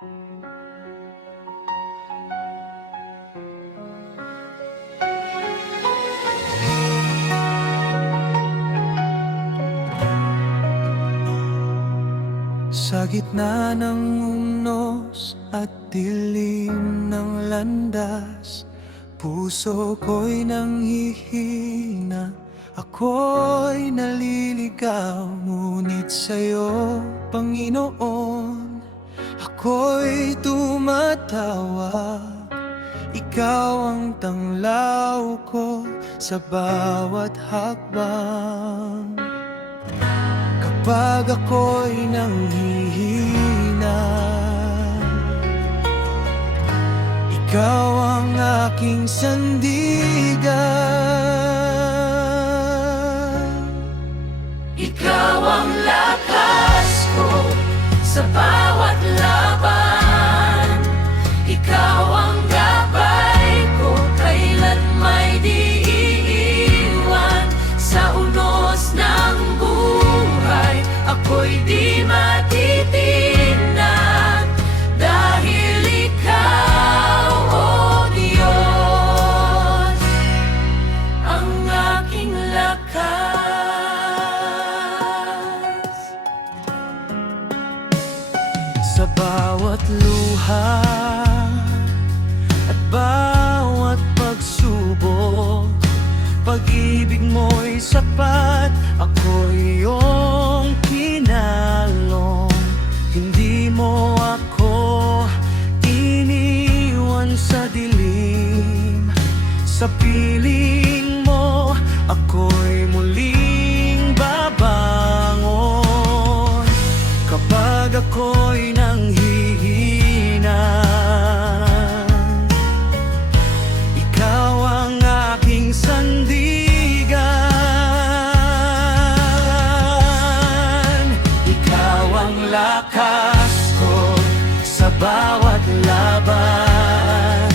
Sa gitna ng unos at dilim ng landas, puso ko'y nanghihina, ako'y naliligaw. Ngunit sa'yo, Panginoon, ako'y tumatawag. Ikaw ang tanglaw ko sa bawat hakbang. Kapag ako'y nanghihina, ikaw ang aking sandigan. Ikaw ang lakas ko sa bawat laban. Ikaw ang gabay ko, kailan may di iiwan. Sa unos ng buhay, ako'y di matitinag, dahil ikaw, O Diyos, ang aking lakas. Sa bawat luha at bawat pagsubok, pag-ibig mo'y sapat, ako'y iyong kinalong. Hindi mo ako iniwan sa dilim, sa piling mo ako'y muling babangon. Kapag ako'y nanghihina, ikaw ang aking sandigan. Ikaw ang lakas ko sa bawat laban.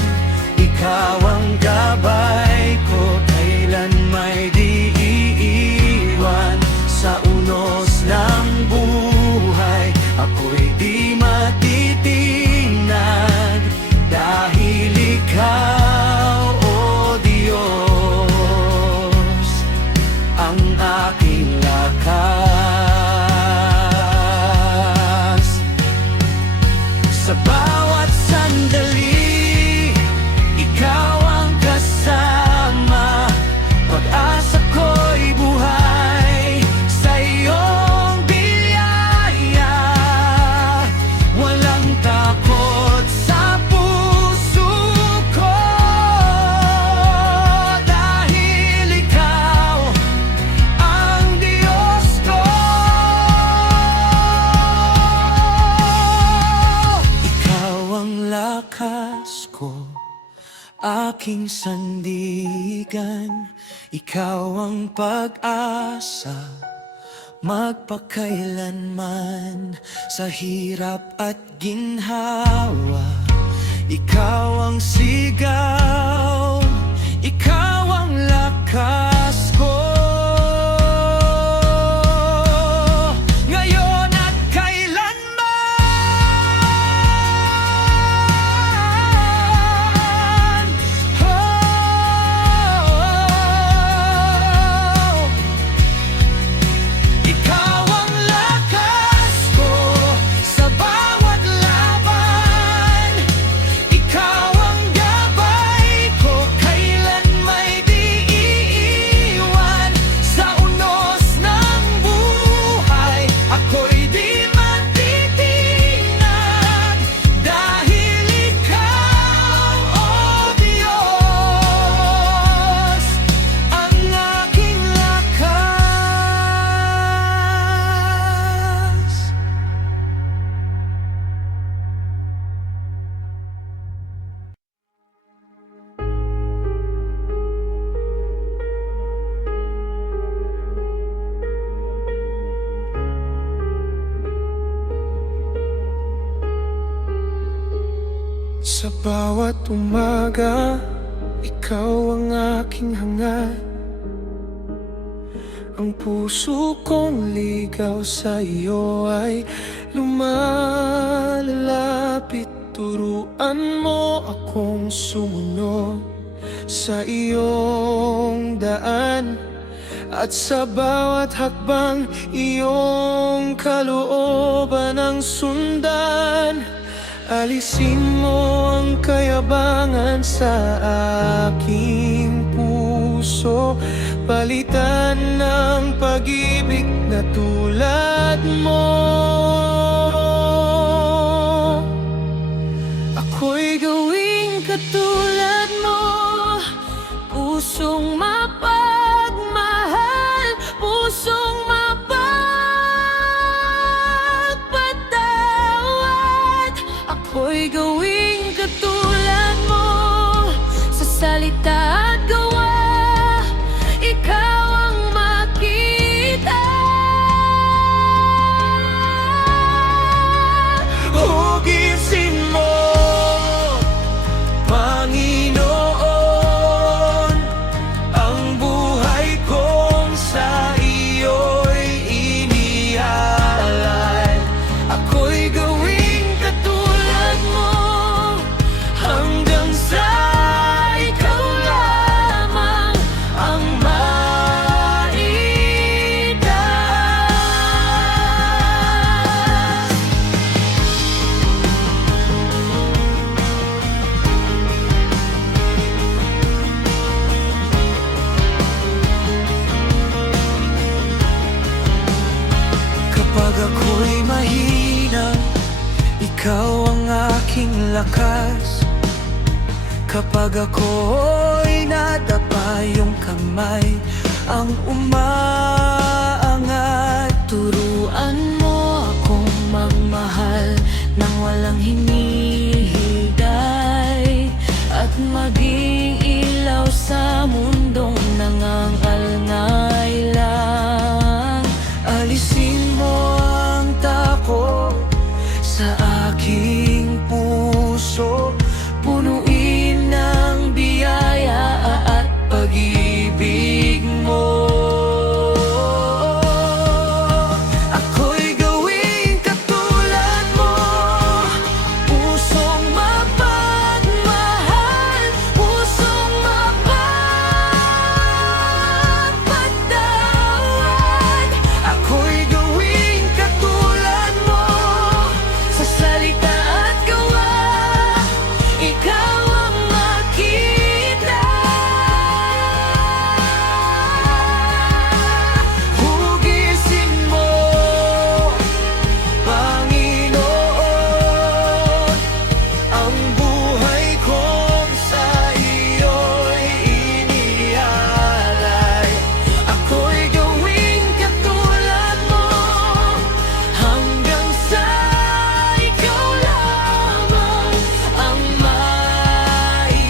Ikaw ang gabay ko, kailan may di iiwan. Sa unos ng buhay, ako'y di matitinag, dahil ikaw, O Diyos, ang aking lakas. Sa bawat sandali, ikaw ang kasama. Pag-asa ko'y buhay sa iyong biyaya. Walang takot sa puso ko, dahil ikaw ang Diyos ko. Ikaw ang lakas ko, aking sandigan. Ikaw ang pag-asa, magpakailanman. Sa hirap at ginhawa, ikaw ang sigaw, ikaw ang lakas ko. Ngayon at kailanman. Ikaw ang lakas ko sa bawat laban. Ikaw ang gabay ko, kailan may di iiwan. Sa unos ng buhay, ako'y di matitinag, dahil ikaw, O Diyos, ang aking lakas. Sa bawat umaga, ikaw ang aking hangad. Ang puso kong ligaw sa iyo ay lumalalapit sumunod sa iyong daan, at sa bawat hakbang iyong kalooban ang sundan. Alisin mo ang kayabangan sa aking puso, palitan ng pag-ibig na tulad mo. Ako'y gawing katulad mo, pusong mapagmahal, pusong mapagpatawad. Ako'y gawing katulad mo, sa salita at gawa, ikaw ang makita. Hugisin mo, Panginoon, ang buhay kong sa iyo'y inialay. Ako'y gawing katulad mo, hanggang sa ikaw lamang ang maitaas. Kapag ako'y mahina, ikaw ang aking lakas. Kapag ako'y nadapa, iyong kamay ang umaangat. Turuan mo akong magmahal nang walang hinihigay, at maging ilaw sa mundong nangangailangan. Alisin mo ang takot sa aking puso, punuin ng biyaya at pag-ibig mo. Ako'y gawing katulad mo, pusong mapagmahal, pusong mapagpatawad. Ako'y gawing katulad mo, sa salita at gawa, ikaw ang makita. Hugisin mo, Panginoon, ang buhay kong sa iyo'y inialay. Ako'y gawing katulad mo, hanggang sa ikaw lamang ang maitaas.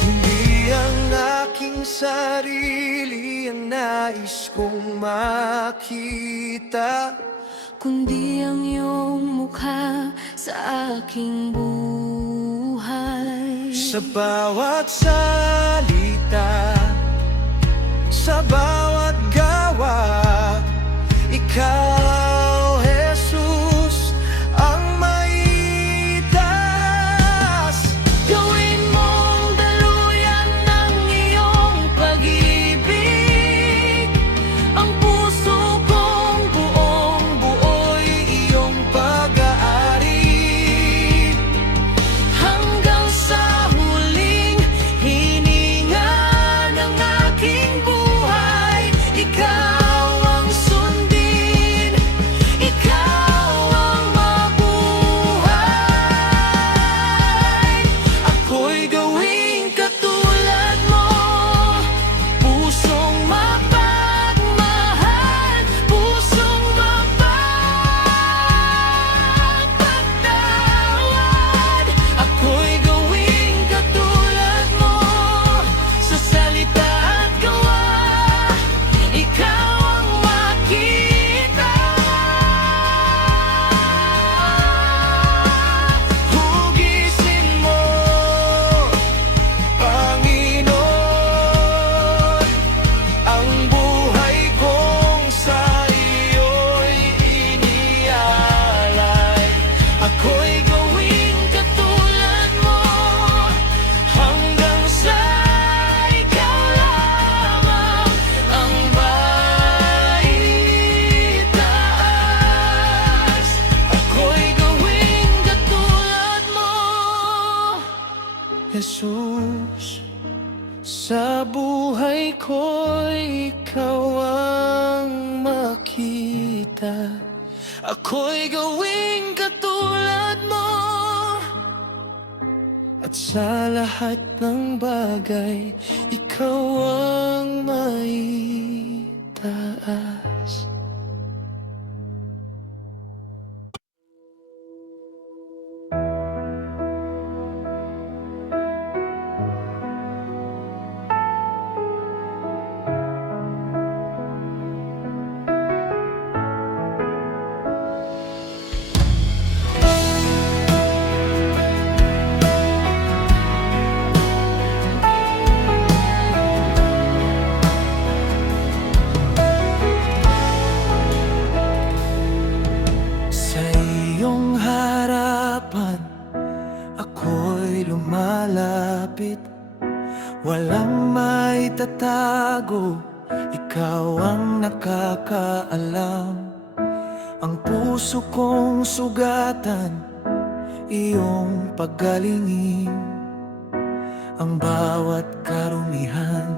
Hindi ang aking sarili ang nais kong makita, Kundi ang iyong mukha sa aking buhay. sa bawat salita, sa bawat gawa, ikaw, Jesus, ang maitas. Gawin mong daluyan ng iyong pag-ibig, ang puso kong buong buoy iyong pag-aari. Hanggang sa huling hininga ng aking buhay, kita. Ako'y gawing katulad mo, at sa lahat ng bagay, ikaw ang maitaas. Sa iyong harapan, ako'y lumalapit. Walang maitatago, ikaw ang nakakaalam. Ang puso kong sugatan, iyong paggalingin. Ang bawat karumihan,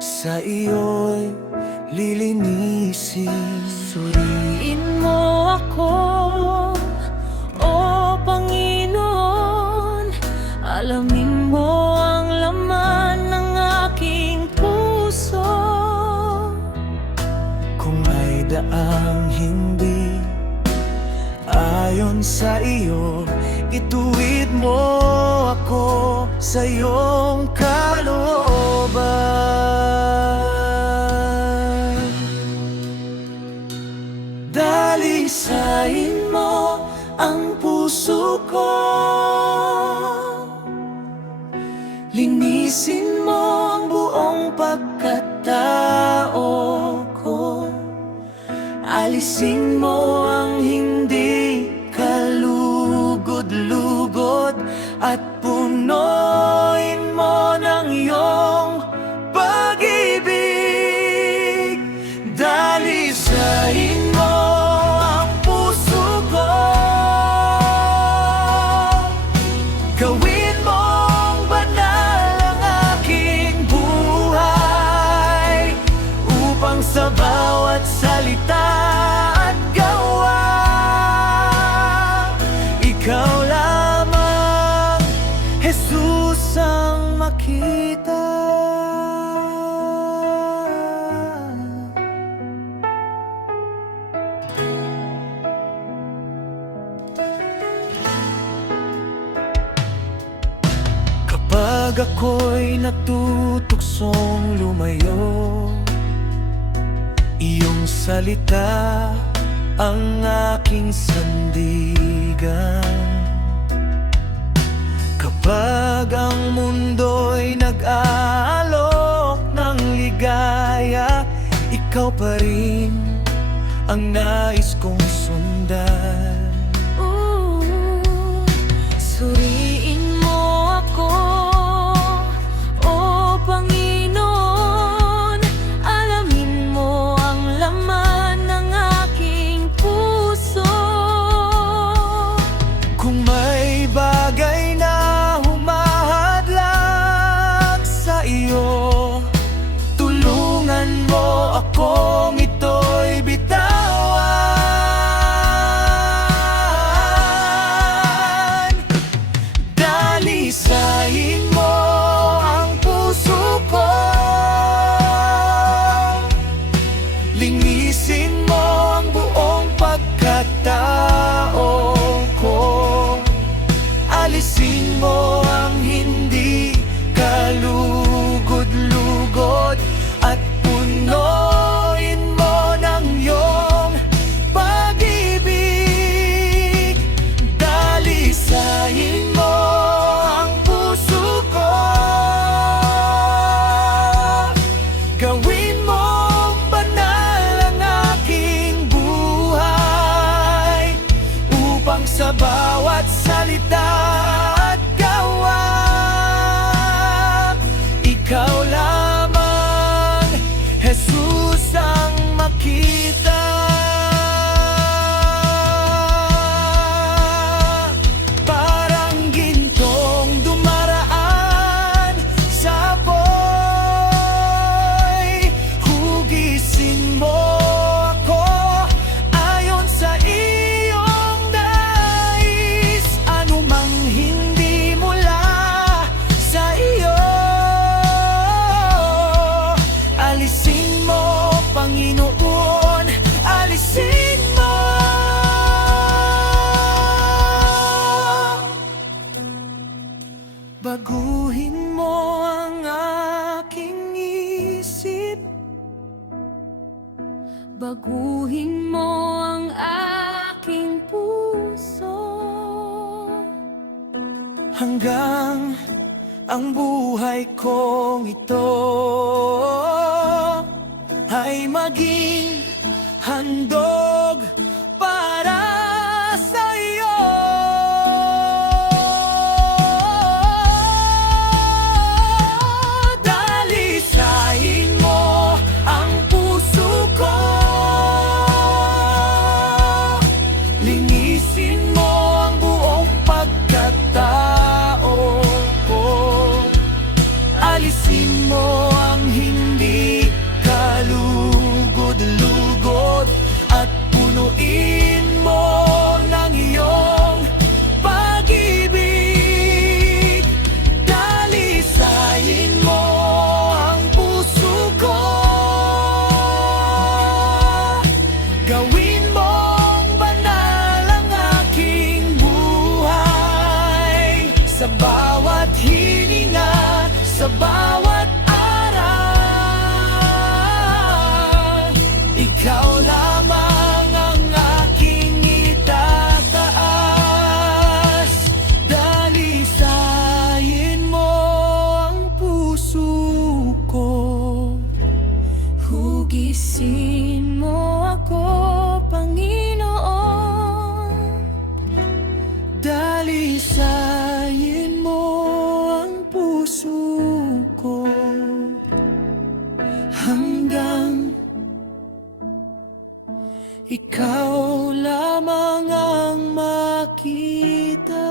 sa iyo'y lilinisin. Suriin mo ako, O Panginoon. Alamin mo ang laman ng aking puso. Kung may daang hindi ayon sa iyo, ituwid mo ako sa iyong kalooban. Dalisain mo ang puso ko, linisin mo ang buong pagkatao ko. Alisin mo ang hindi kalugod-lugod, at punuin mo ng iyong pag-ibig. Dalisain mo ang puso ko, gawin mong banal ang aking buhay, upang sa bawat salita at gawa, ikaw lamang, Jesus, ang makita. Kapag ako'y natutuksong lumayo, iyong salita ang aking sandigan. Kapag ang mundo'y nag-aalok ng ligaya, ikaw pa rin ang nais kong sundan. Suriin mo ako, O Panginoon. Alamin mo ang laman ng aking puso. Kung may bagay na humahadlang sa iyo, tulungan mo akong ito'y bitawan. Dalisain mo ang puso ko, linisin mo ang buong pagkatao ko. Alisin mo ang hindi kalugod-lugod, at punuin mo ng iyong pag-ibig. Dalisain mo ang puso ko, gawin mong banal ang aking buhay, upang sa bawat salita at gawa, ikaw lamang, Jesus, ang makita. Parang gintong dumaraan sa apoy, hugisin mo ako mo ang aking puso. Hanggang ang buhay kong ito ay maging handog para sa iyo. Dalisain mo ang puso ko, linisin mo ang buong pagkatao ko, alisin mo ang hindi kalugod-lugod at punuin mo ng iyong pag-ibig. Dalisain mo ang puso ko, gawin mong banal ang aking buhay. Sa bawat hininga, sa bawat araw, ikaw lamang ang aking itataas. Dalisain mo ang puso ko, Hugisin mo ako, Panginoon. dalisain mo ang puso ko, hanggang ikaw lamang ang makita.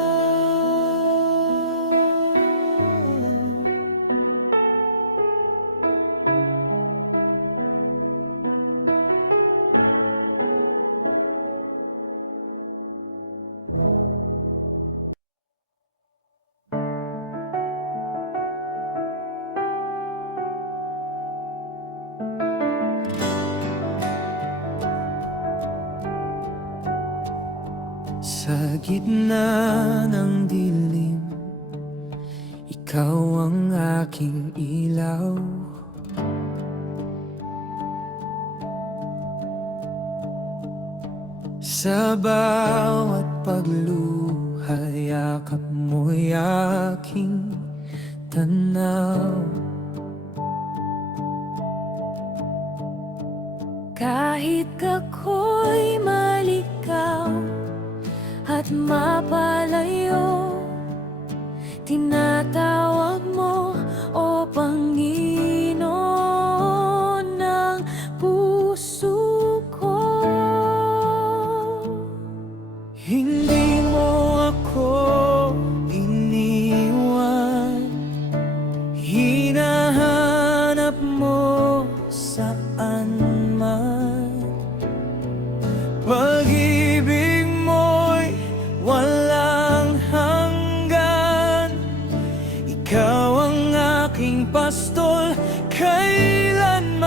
Sa gitna ng dilim, ikaw ang aking ilaw. Sa bawat pagluha, yakap mo'y aking tanaw. Kahit ako'y malikaw at mapalayo, tinatawag mo, O Panginoon ng puso ko. Hindi mo ako iniwan, hinahanap mo saan man. Pag-ibig mo'y walang hanggan, ikaw ang aking pastol kailanman.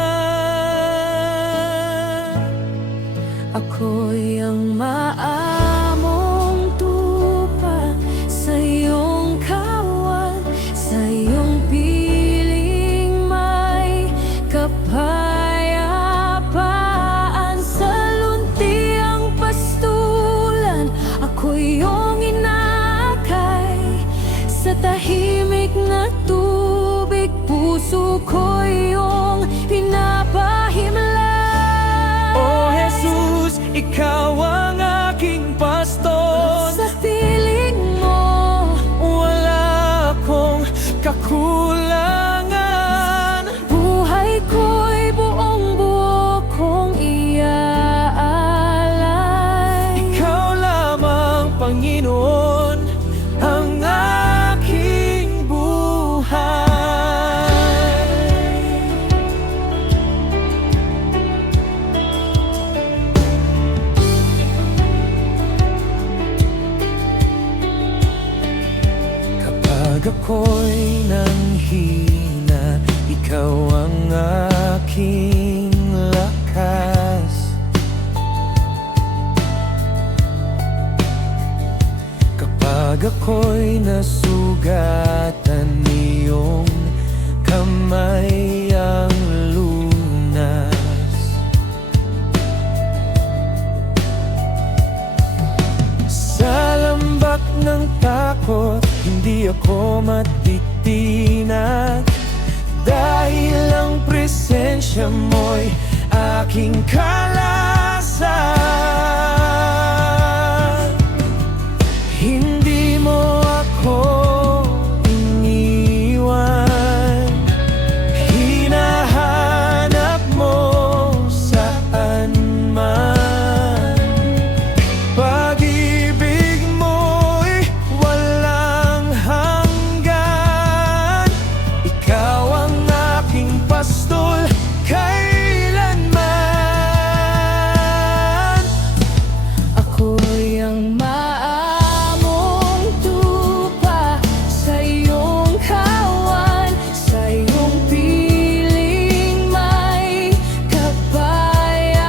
Ako'y ang maamong tupa sa iyong kawan, sa iyong piling may kapayapaan. Sa luntiang pastulan, ako'y iyong inakay. Sa tahimik na tubig, puso ko iyong pinapahimlay. O Jesus, ikaw ang aking pastor. Sa piling mo, Wala akong kakulangan. buhay ko'y buong buo kong iaalay. Ikaw lamang, Panginoon, ang aking buhay. Kapag ako'y nanghina, ikaw ang aking lakas. Kapag ako'y nasugatan, iyong kamay ang lunas. ng takot, hindi ako matitinag. Dahil ang presensya mo'y aking kalasan. Hindi mo ako iniwan, hinahanap mo saan man. Pag-ibig mo'y walang hanggan, ikaw ang aking pastol kailanman. Ako'y ang maamong tupa sa iyong kawan, sa iyong piling may kapayapaan.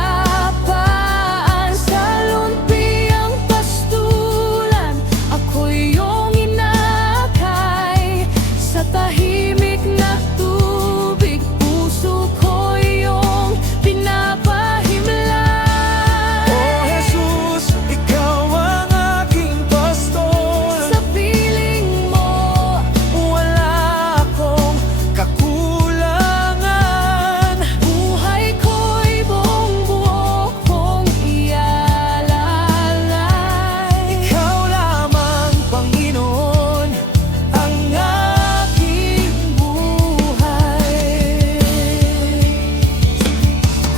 Sa lumpiang pastulan, ako'y iyong inakay. Sa tahimik na tubig, puso ko iyong pinapahimlay. Oh Jesus, ikaw ang aking pastol. Sa piling mo, Wala akong kakulangan. buhay ko'y buong buo kong ialalay. Ikaw lamang, Panginoon, ang aking buhay.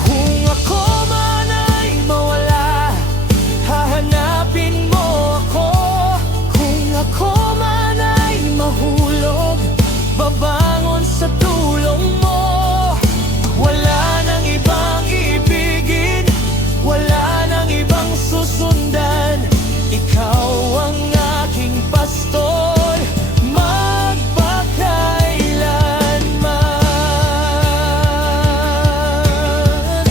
Kung ako man ay mawala, hahanapin mo ako. Kung ako man ay mahulog, babangon sa tulong mo. Wala nang ibang ibigin, wala nang ibang susundan. Ikaw ang aking pastol, magpakailanman.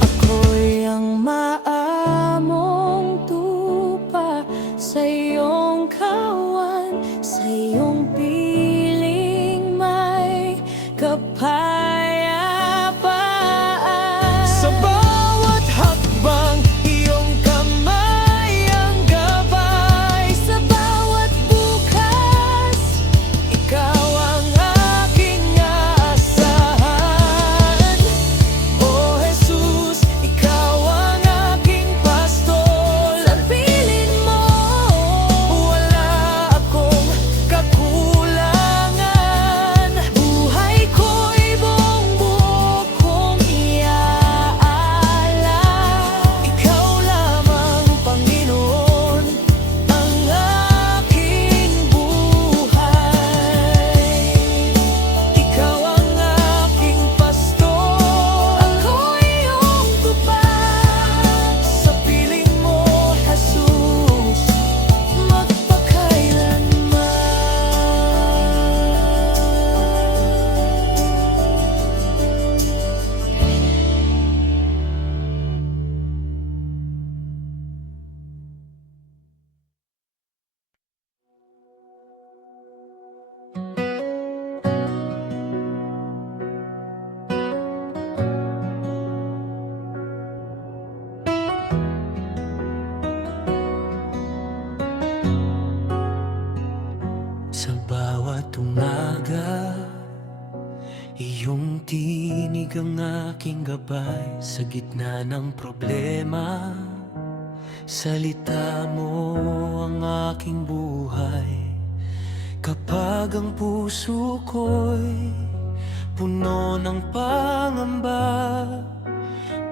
Ako'y ang maamong tupa sa iyong kawan, sa iyong piling may kapayapaan. Sa bawat hakbang, iyong kamay ang gabay. Sa bawat bukas, Ikaw ang aking aasahan. Oh Jesus, ikaw ang aking pastol. sa piling mo, Wala akong kakulangan. buhay ko'y buong buo kong iaalay. Ikaw lamang, Panginoon, ang aking buhay. Ikaw ang aking pastol. Ako'y iyong tupa, Sa piling mo, Jesus, magpakailanman. Sa bawat umaga, iyong tinig ang aking gabay. Sa gitna ng problema, salita mo ang aking buhay. Kapag ang puso ko'y puno ng pangamba,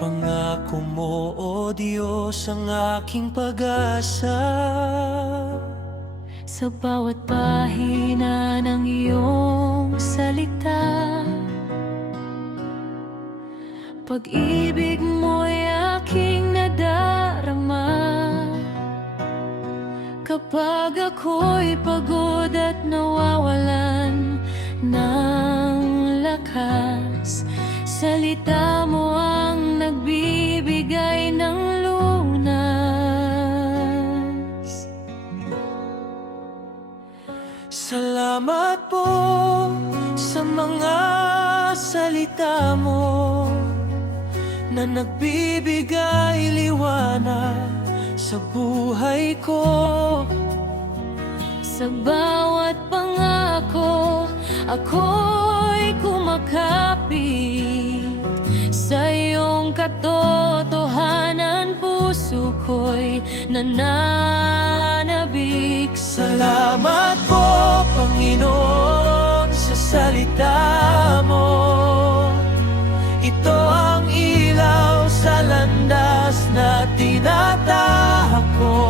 pangako mo, O Diyos, ang aking pag-asa. sa bawat pahina ng iyong salita, pag-ibig mo'y aking nadarama. Kapag ako'y pagod at nawawalan ng lakas, salita mo ang nagbibigay ng lunas. Salamat po sa mga salita mo na nagbibigay liwanag sa buhay ko. Sa bawat pangako, ako'y kumakapit. Sa iyong katotohanan, puso ko'y nananabik. Salamat po, Panginoon, sa salita mo. Ito ang ilaw sa landas na tinatahak ko.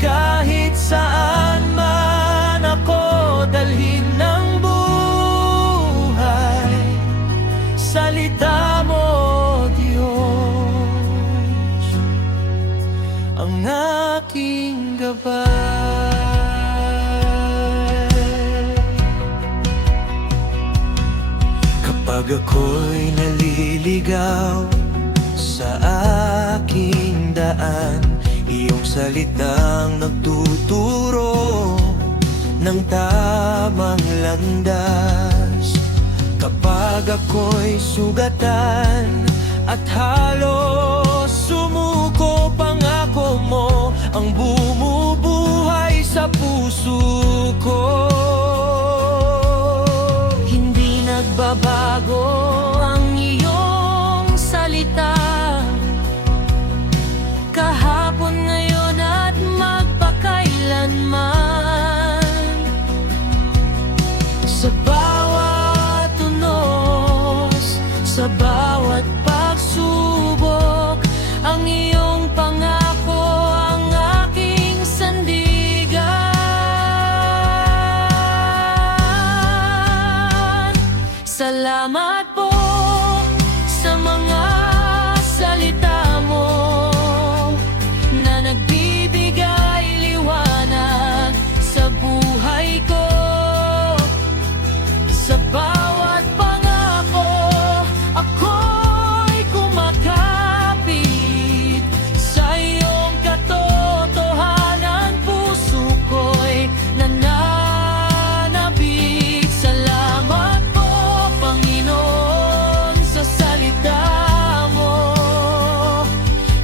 Kahit saan man ako dalhin ng buhay, salita mo, Diyos, ang aking gabay. Kapag ako'y naliligaw sa aking daan, iyong salitang nagtuturo ng tamang landas. Kapag ako'y sugatan at halos sumuko, pangako mo ang bumubuhay sa puso ko. Hindi nagbabago ang iyong salita, kahapon, ngayon at magpakailanman. Sa bawat tunos, sa bawat pagsubok, ang iyong pangako ang aking sandigan. Salamat po sa mga salita mo na nagbibigay liwanag sa buhay ko. Sa bawat pangako, ako'y kumakapit. Sa iyong katotohanan, puso ko'y nananabik. Salamat po, Panginoon, sa salita mo.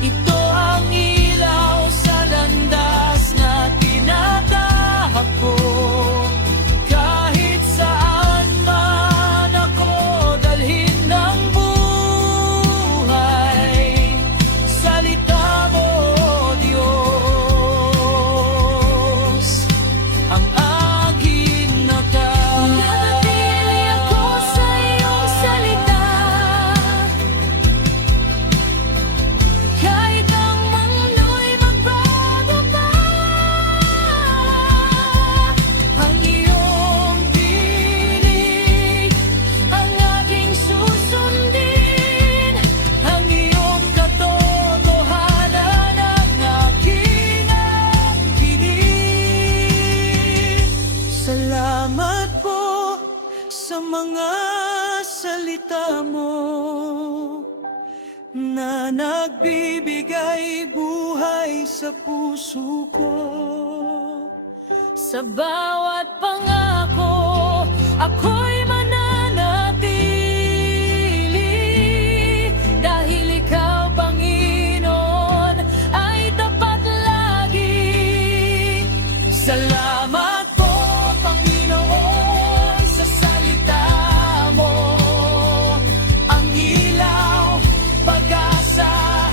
Ito ang ilaw sa landas na tinatahak ko. Kahit saan man ako dalhin ng buhay, salita mo, Diyos, ang aking nakal. Nanatili ako sa iyong salita, kahit ang mundo'y magbago pa. Ang iyong tinig ang aking susundin, ang iyong katotohanan ang aking angkinin. Salamat po sa mga salita mo na nagbibigay buhay sa puso ko. Sa bawat pangako, ako'y mananatili. Dahil ikaw, Panginoon, ay tapat lagi. Salamat po, Panginoon, sa salita mo. Ang ilaw, pag-asa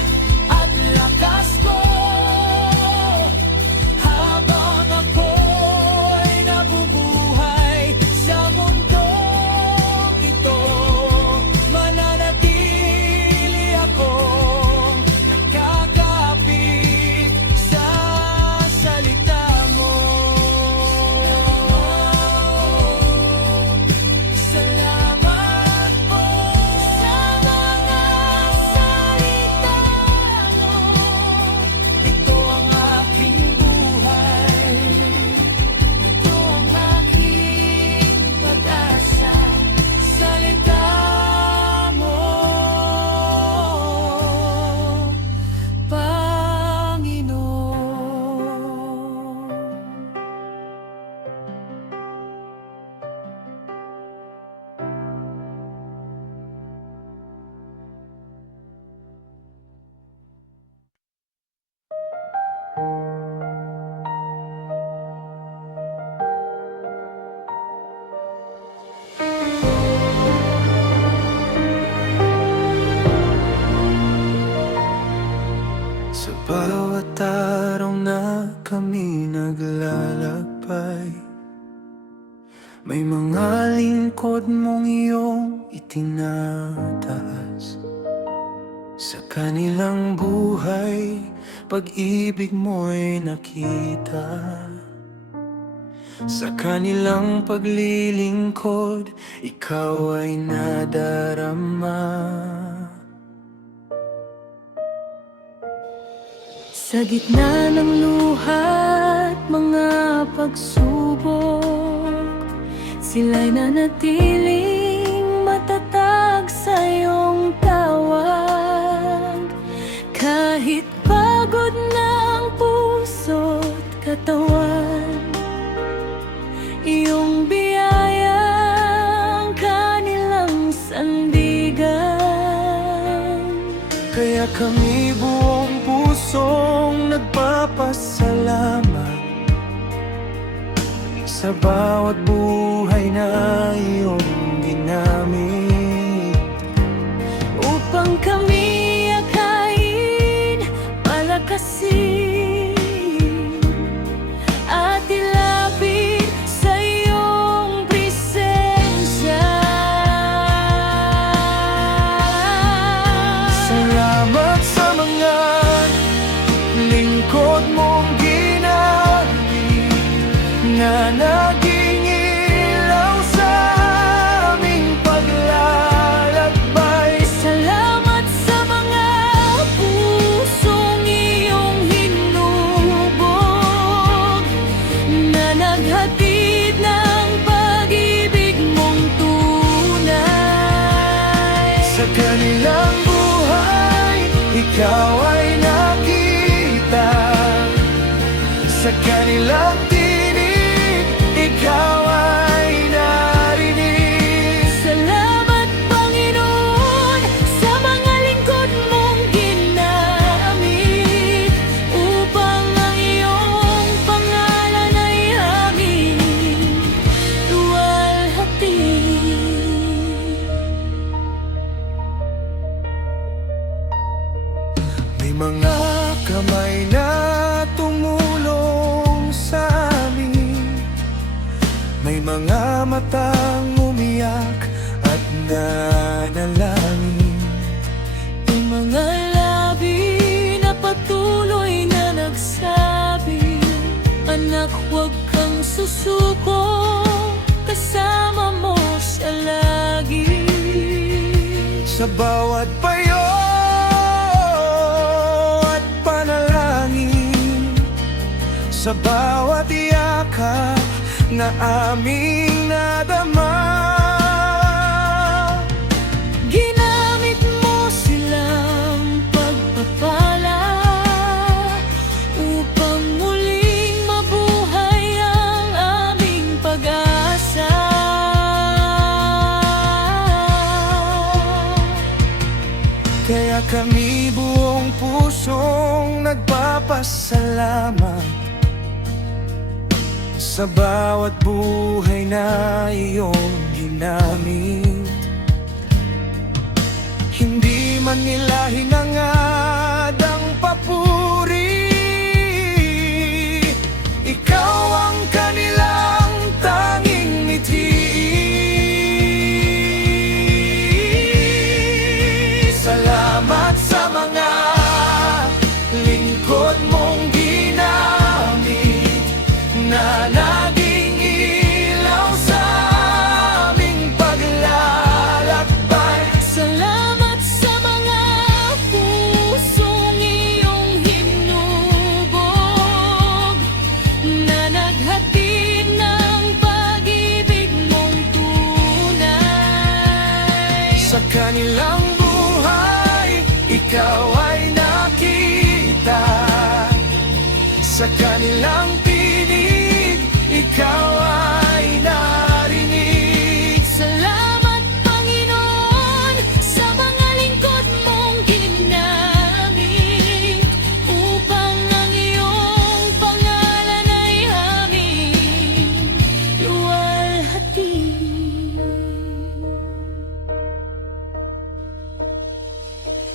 at lakas ko. Habang ako'y nabubuhay sa mundo, Sa bawat araw na kami naglalakbay, may mga lingkod mong iyong itinataas. Sa kanilang buhay, pag-ibig mo'y nakita. Sa kanilang paglilingkod, ikaw ay nadarama. Sa gitna ng luha at mga pagsubok, sila'y nanatiling matatag sa iyong tawag. Kahit pagod ng puso't katawan, iyong biyayang kanilang sandigan. Kaya kami buong pusong nagpapasalamat sa bawat buhay na iyong ginamit, Upang kami akayin, palakasin at ilapit sa iyong presensya. salamat sa mga lingkod mong ginamit na naging ilaw sa aming paglalakbay. Salamat sa mga pusong iyong hinubog na naghatid ng pag-ibig mong tunay. Sa kanilang buhay, ikaw ay nakita. Sa kanilang tinig, ikaw ay narinig. Salamat, Panginoon, sa mga lingkod mong ginamit upang ang iyong pangalan ay aming luwalhati. May mga kamay na tumulong sa amin, may mga matang umiyak at nanalangin. May mga labi na patuloy na nagsabi, anak, huwag kang susuko, kasama mo siya lagi. Sa bawat payo at panalangin, sa bawat yakap na aming nadama, Ginamit mo silang pagpapala upang muling mabuhay ang aming pag-asa. kaya kami buong pusong nagpapasalamat sa bawat buhay na iyong ginamit. Hindi man nila hinangad ang papuri, ikaw ang kanilang tanging ngiti. Salamat sa mga lingkod mong ginamit na naging ilaw sa aming paglalakbay. Salamat sa mga pusong iyong hinubog na naghatid ng pag-ibig mong tunay. Sa kanilang buhay, ikaw ay nakita. Sa kanilang tinig, ikaw ay narinig. Salamat, Panginoon, sa mga lingkod mong ginamit upang ang iyong pangalan ay aming luwalhati.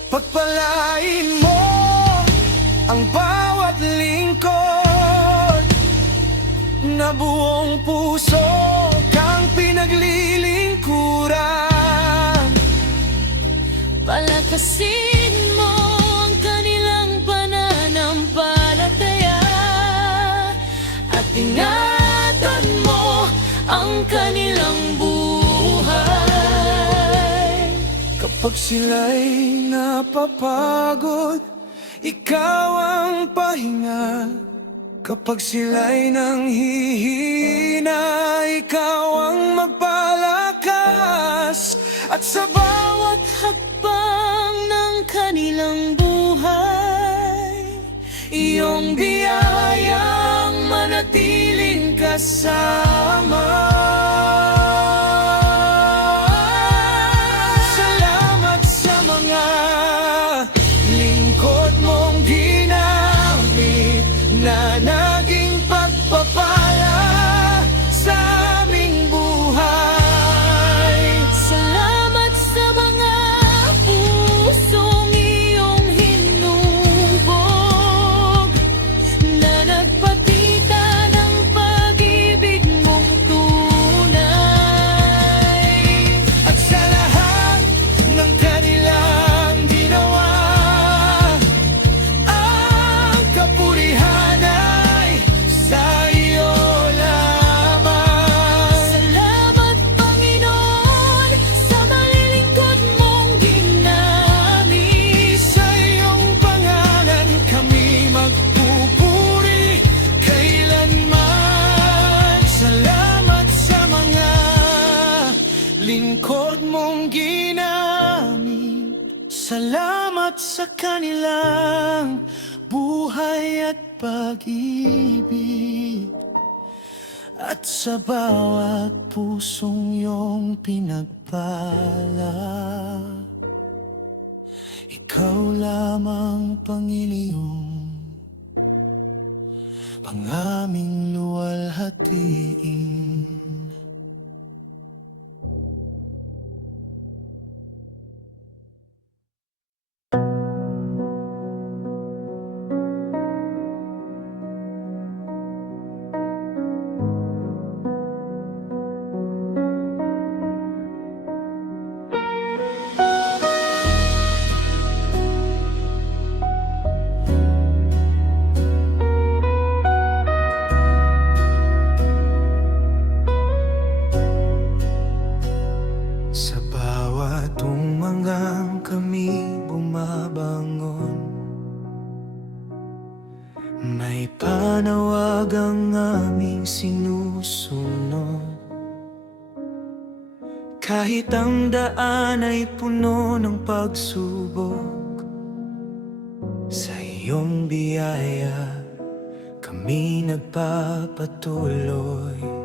Pagpalain mo Palakasin mo ang kanilang pananampalataya at ingatan mo ang kanilang buhay. Kapag sila'y napapagod, ikaw ang pahinga. Kapag sila'y nanghihina, ikaw ang magpalakas. At sa bawat Hakbang ng kanilang buhay, iyong biyayang manatiling kasama. salamat sa mga lingkod mong ginamit na naging pagpapala sa aming buhay. Salamat sa mga pusong iyong hinubog na nagpakita ng pag-ibig mong tunay. At sa lahat ng kanilang ginawa, ang kapurihan ay sa iyo lamang. Salamat, Panginoon, sa malilingkod mong ginamit. Sa iyong pangalan kami magpupuri kailanman. Salamat sa mga lingkod mong ginamit. Salamat sa kanilang buhay at pag-ibig. At sa bawat pusong iyong pinagpala, ikaw lamang, Panginoon, ang aming luwalhatiin. Sa bawat umagang kami bumabangon, may panawag ang aming sinusunod. Kahit ang daan ay puno ng pagsubok, sa iyong biyaya kami nagpapatuloy.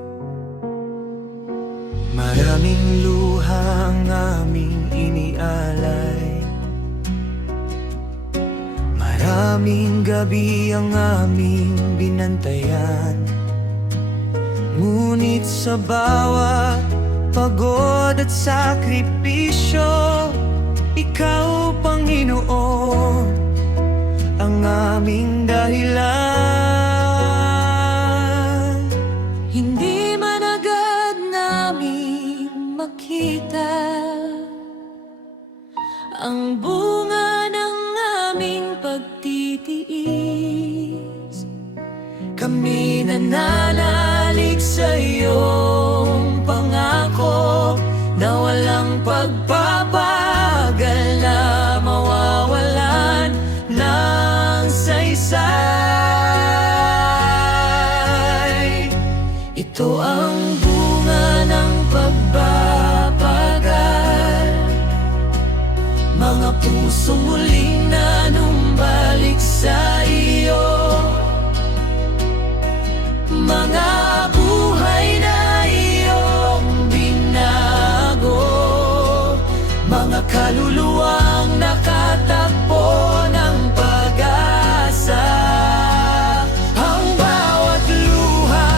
Maraming luha ang aming inialay, maraming gabi ang aming binantayan. Ngunit sa bawat pagod at sakripisyo, ikaw, Panginoon, ang aming dahilan. Hindi man agad namin makita ang bunga ng aming pagtitiis. Kami nananalig sa iyong pangako na walang pagpapagal, na mawawalan ng saysay. Ito ang bunga ng pagpapagal, mga pusong muling nanumbalik sa iyo, mga buhay na iyong binago, mga kaluluwang nakatakbo ng pag-asa. Ang bawat luha,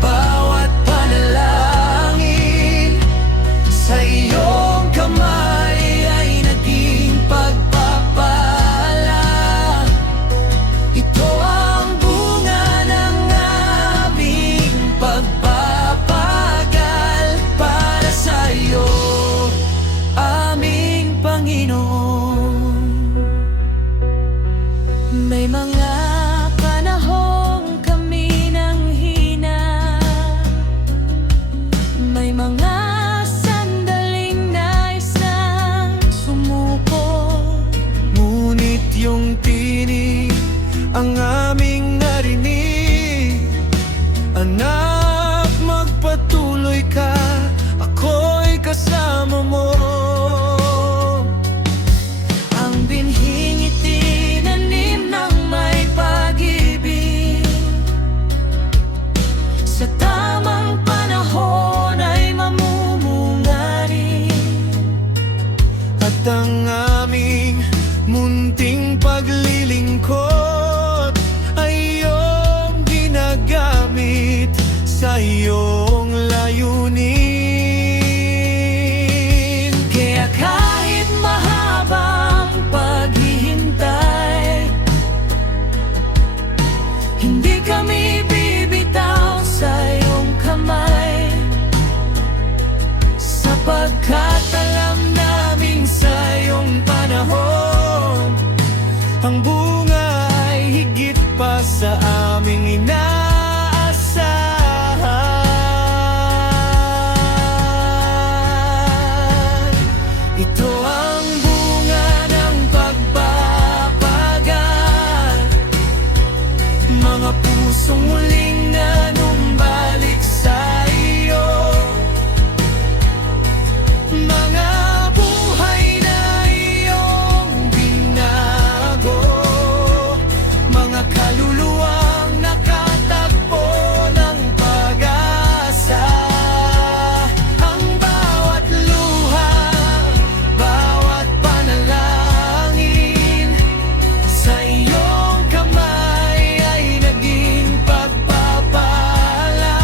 bawat panalangin sa iyong kamay ay naging pagpapala. May mga panahong kami nang hina, may mga sandaling nais nang sumuko. Ngunit yung tinig ang aming narinig, anak, magpatuloy ka, ako'y kasama mo. Ang binhing itinanim ng may pag-ibig, sa tamang panahon ay mamumunga rin. At ang aming munting paglilingkod ay iyong ginagamit sa iyong layunin. Kaya kahit mahabang paghihintay, hindi kami bibitaw sa iyong kamay, sapagkat alam naming sa iyong panahon Ang bunga ay higit pa sa aming inaasahan. Ito ang bunga ng pagpapagal, mga pusong muling nanumbalik sa iyo, mga buhay na iyong binago, mga kaluluwang nakatagpo ng pag-asa. Ang bawat luha, bawat panalangin sa iyong kamay ay naging pagpapala.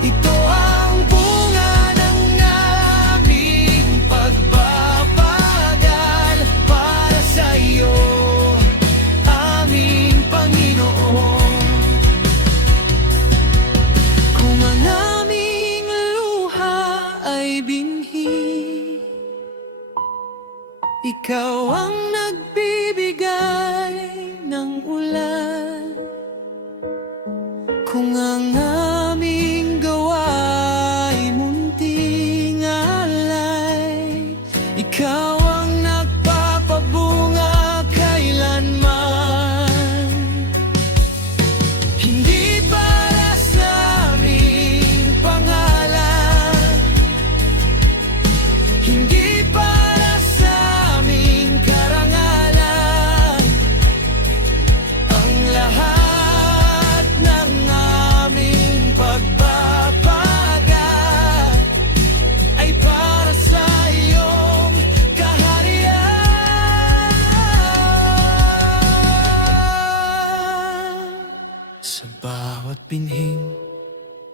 Ito ang bunga ng aming pagpapagal para sa iyo, aming Panginoon. Kung ang aming luha ay binhi, ikaw ang nagbibigay ng ulan. Kung ang aming gawa ay munting alay, ikaw ang nagpapabunga kailanman. Hindi para sa aming pangalan, hindi para sa aming karangalan, ang lahat ng aming pagpapagal ay para sa iyong kaharian. Sa bawat binhing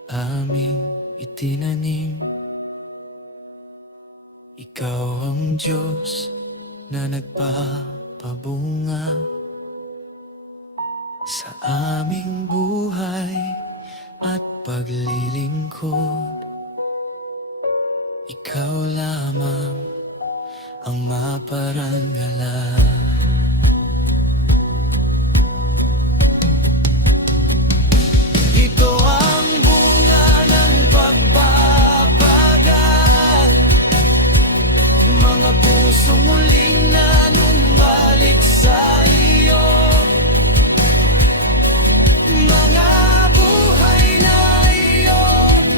aming itinanim, ikaw ang Diyos na nagpapabunga sa aming buhay at paglilingkod. Ikaw lamang ang maparangalan. Ito ang bunga ng pagpapagal, mga pusong muling nanumbalik sa iyo, mga buhay na iyong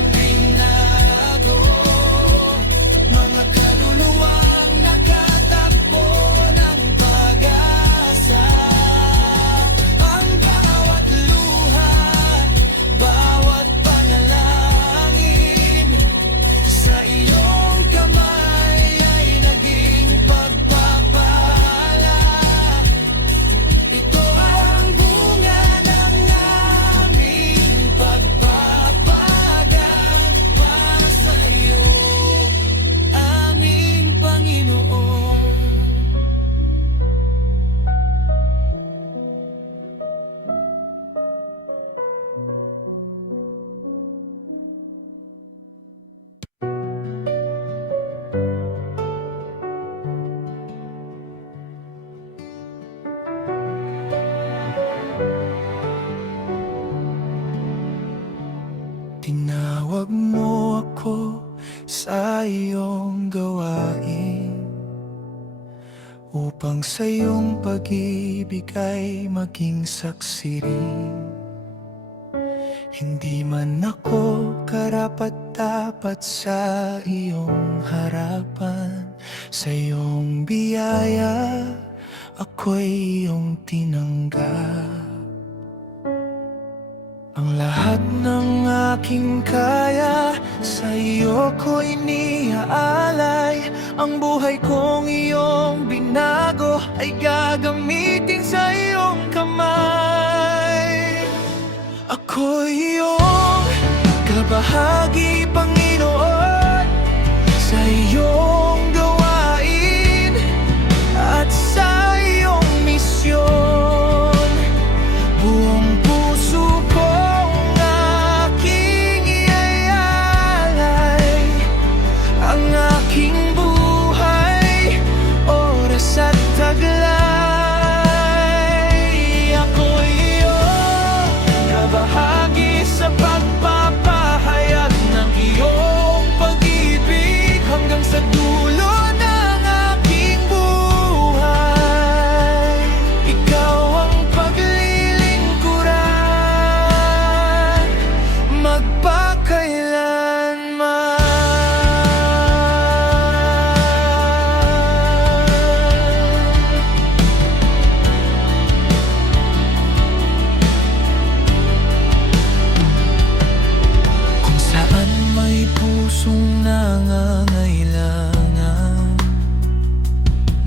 Hanggang sa iyong pag-ibig ay maging saksi rin. Hindi man ako karapat-dapat sa iyong harapan, sa iyong biyaya ako'y iyong tinanggap. Ang lahat ng aking kaya sa iyo ko iniaalay. Ang buhay kong iyong binago ay gagamitin sa iyong kamay. Ako'y iyong kabahagi, Panginoon, sa iyong gawain at sa iyong misyon. Buong puso kong aking iaalay ang aking buhay, oras at taglay. Ako'y iyong kabahagi sa pagpapahayag ng iyong pag-ibig hanggang sa dulo ng aking buhay. Ikaw ang paglilingkuran magpakailanman. Kung saan may pusong nangangailangan,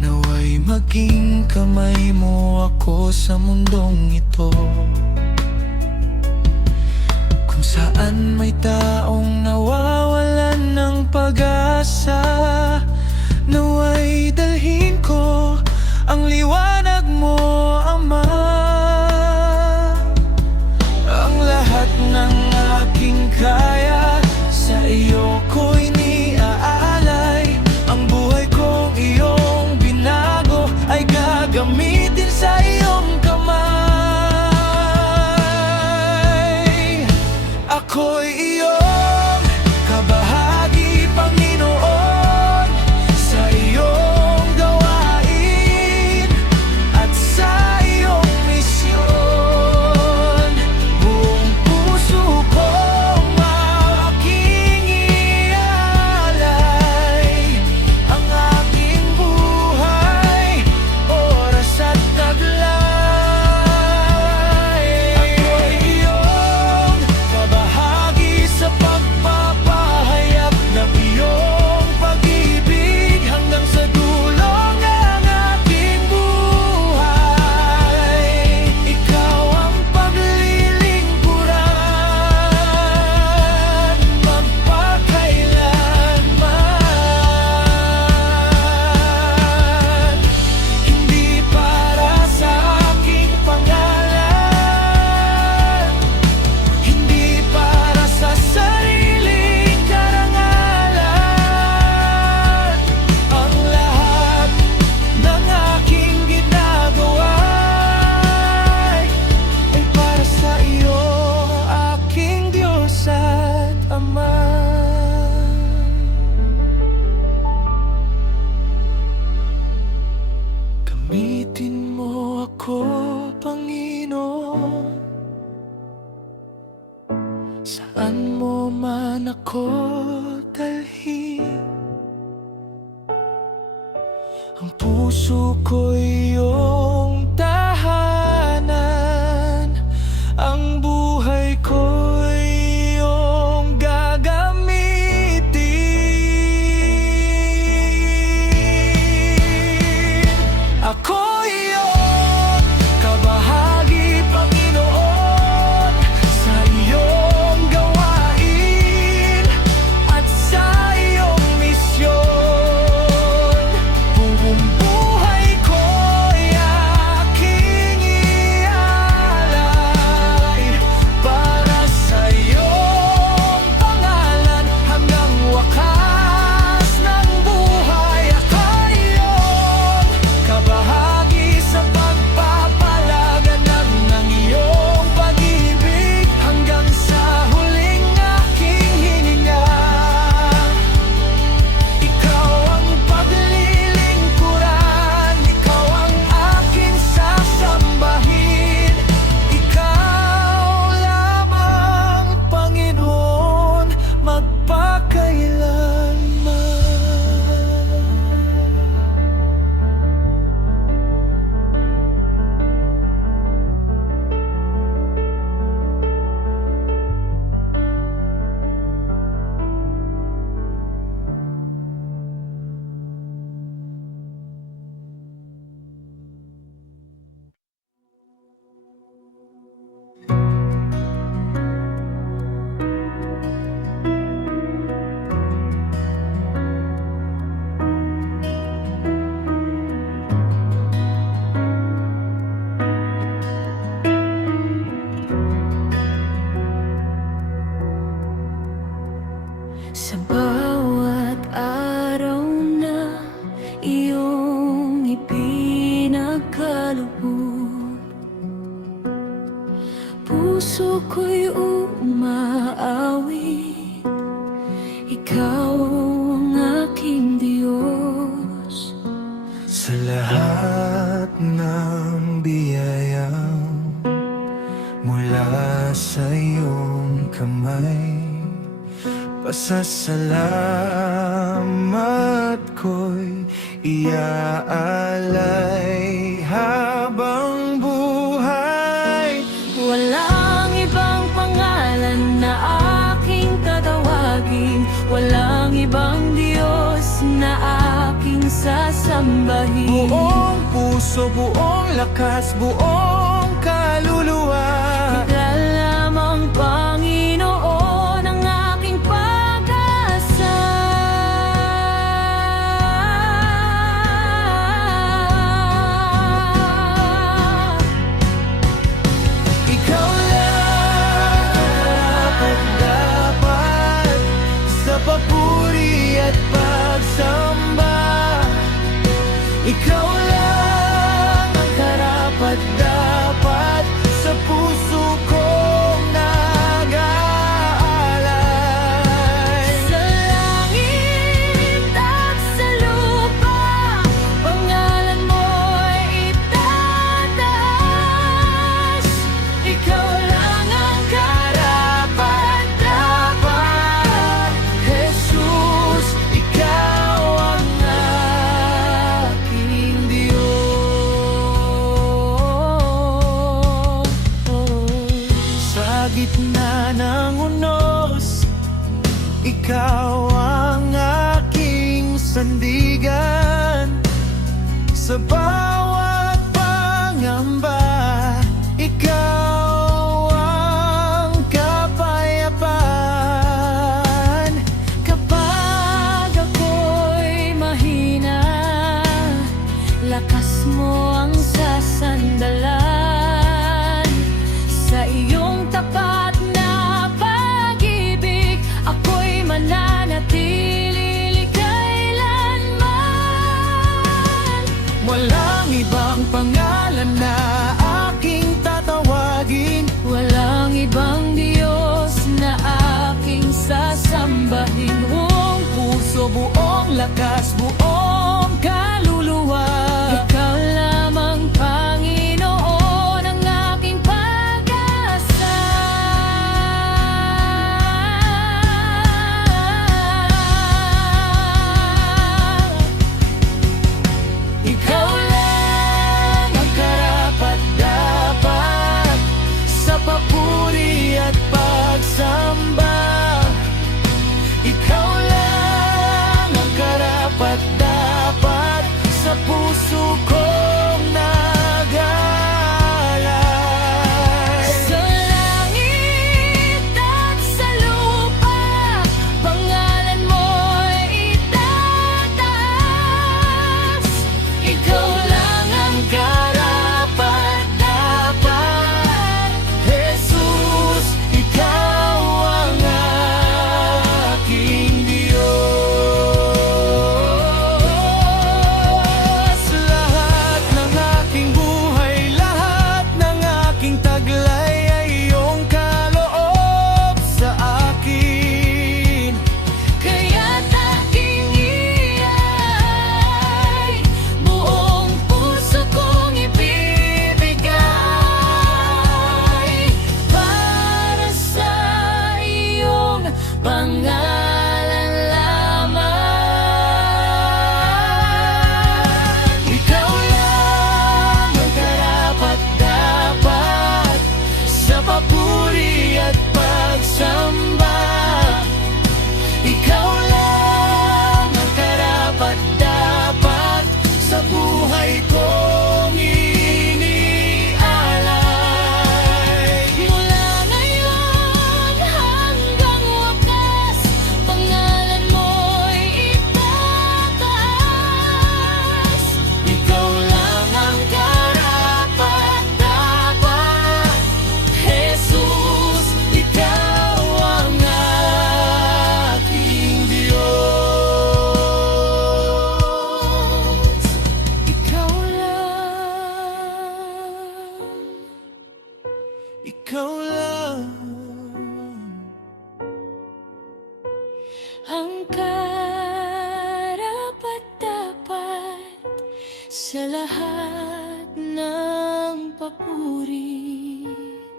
naway maging kamay mo ako sa mundong ito. Kung saan may taong nawawalan ng pag-asa, naway dalhin ko ang liwanag mo, Ama. Ang lahat ng aking kaya sa iyo ko iniaalay. Ang buhay kong iyong binago ay gagamitin sa iyong kamay. Ako'y iyong kabahagi, Panginoon, sa iyong gawain at sa iyong misyon. Buong puso kong aking iaalay ang aking buhay, oras at taglay. puso ko'y umaawi. Ikaw ang aking Diyos. Sa lahat ng biyayang mula sa iyong kamay, pasasalamat ko'y iaalay habang buhay. Walang ibang pangalan na aking tatawagin, walang ibang Diyos na aking sasambahin. Buong puso, buong lakas, buong kaluluwa. Ikaw lamang, Panginoon, ang aking pag-asa. Ikaw lang ang dapat sa papuri at pagsamba. Ikaw lang ang karapat-dapat sa puso kong nag-aalay. Sa langit at sa lupa, pangalan mo'y itataas. Ikaw lang ang Karapat-dapat, Jesus, ikaw ang aking Diyos. Sa gitna ng unos, ikaw ang aking sandigan. Sa bawat pangamba, ikaw ang kapayapaan. Kapag ako'y mahina, lakas mo ang sasandalan. Sa iyong tapat na pag-ibig, ako'y mananatili kailanman. Walang ibang pangalan na aking tatawagin. Walang ibang Diyos na aking sasambahin. Buong puso, buong lakas, buong kaluluwa. Ikaw lamang, Panginoon, ang aking pag-asa. Ikaw lang ang karapat-dapat sa papuri at pagsamba. Ikaw lang ang karapat-dapat sa puso kong nag-aalay. Sa langit at sa lupa, pangalan mo'y itataas. Ikaw lang ang karapat-dapat, Jesus, ikaw ang aking Diyos. Lahat ng aking buhay, lahat ng aking taglay ay iyong kaloob sa akin. Kaya't aking iyay, buong puso kong ibibigay para sa iyong pangalan lamang. Ikaw lang ang karapat-dapat sa papuri at pagsamba. Ikaw lang ang karapat-dapat sa buhay kong inialay. Mula ngayon hanggang wakas, pangalan mo'y itataas. Ikaw lang ang karapat-dapat, Jesus, ikaw ang aking Diyos. Ikaw lang, ikaw lang.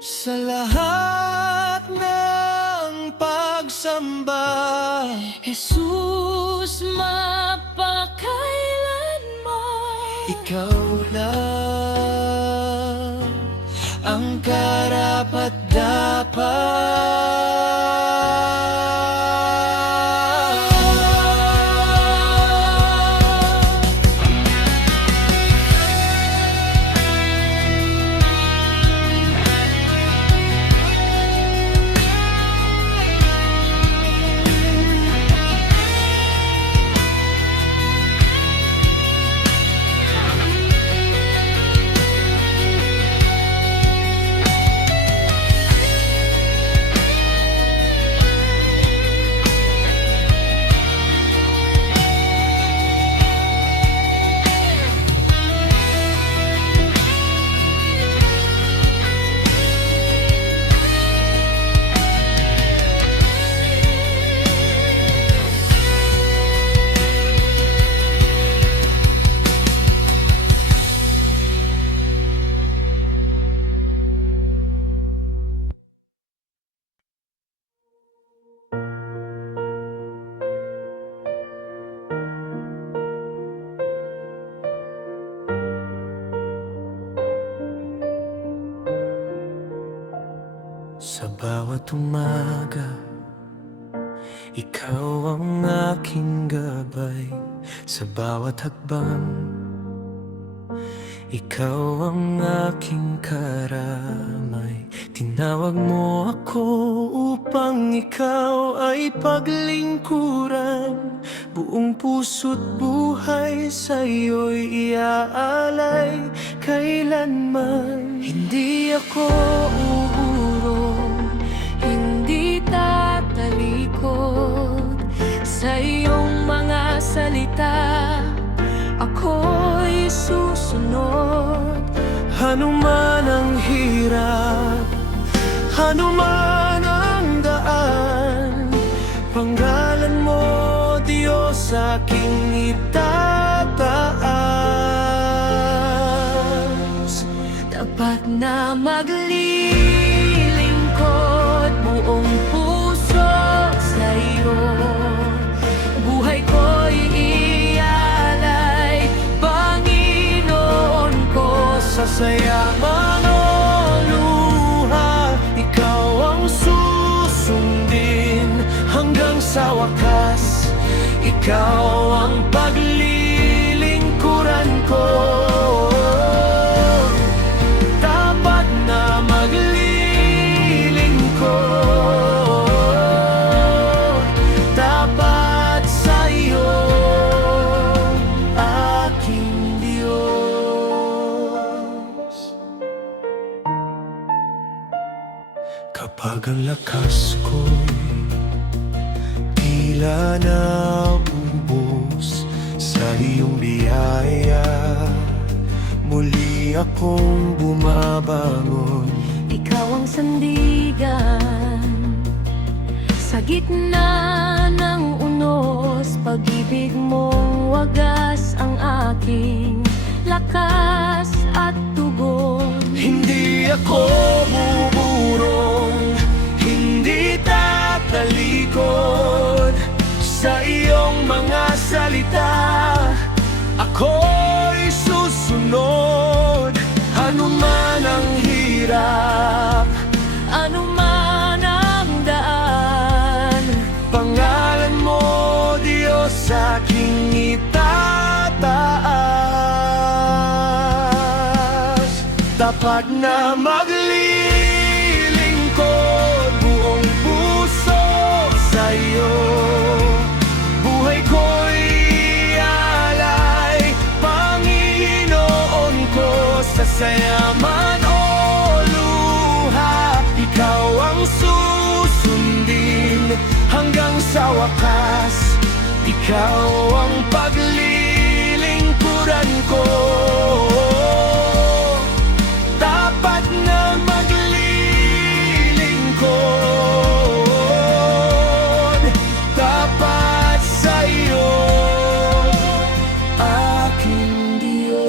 Sa lahat ng pagsamba, Jesus, mapakailanman ikaw lang ang karapat-dapat. Sa bawat umaga, ikaw ang aking gabay. Sa bawat hakbang, ikaw ang aking karamay. Tinawag mo ako upang ikaw ay paglingkuran. Buong puso't buhay sa'yo'y iaalay kailanman. Hindi ako uurong, hindi tatalikod sa iyong mga salita. Ako'y susunod. Hanuman ang hirap, hanuman ang daan, panggalan mo, Diyos, aking itataas. Tapat na maglilingkod, buong puso sa iyo. Buhay ko'y ialay, Panginoon ko. Sa saya man o luha, ikaw ang susundin hanggang sa wakas. Ikaw ang paglilingkuran ko. Tapat na maglilingkod, tapat sa iyo, aking Diyos. Kapag ang lakas ko'y tila naubos sa iyong biyaya, muli akong bumabangon. Ikaw ang sandigan sa gitna ng unos. Pag-ibig mong wagas ang aking lakas at tugon. Hindi ako buburong, hindi tatalikod sa iyong mga salita. Ako'y susunod, anuman ang hirap, Anuman ang daan, pangalan mo, Diyos, aking itataas. Tapat na maglilingkod, buong puso sa iyo. Buhay ko'y ialay, Panginoon ko. Sa saya man o luha, ikaw ang susundin hanggang sa wakas. Ikaw ang paglilingkuran ko. Tapat na maglilingkod, tapat sa iyo, aking Diyos.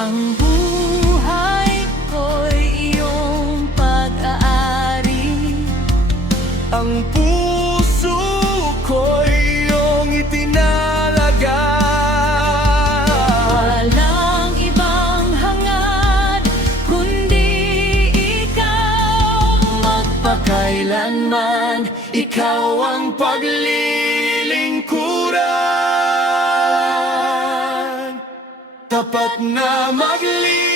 Ang buhay ko'y iyong pag-aari. Ang puso ko'y iyong itinalaga. Walang ibang hangad kundi ikaw. Magpakailanman ikaw ang paglilingkuran. Tapat na maglilingkuran.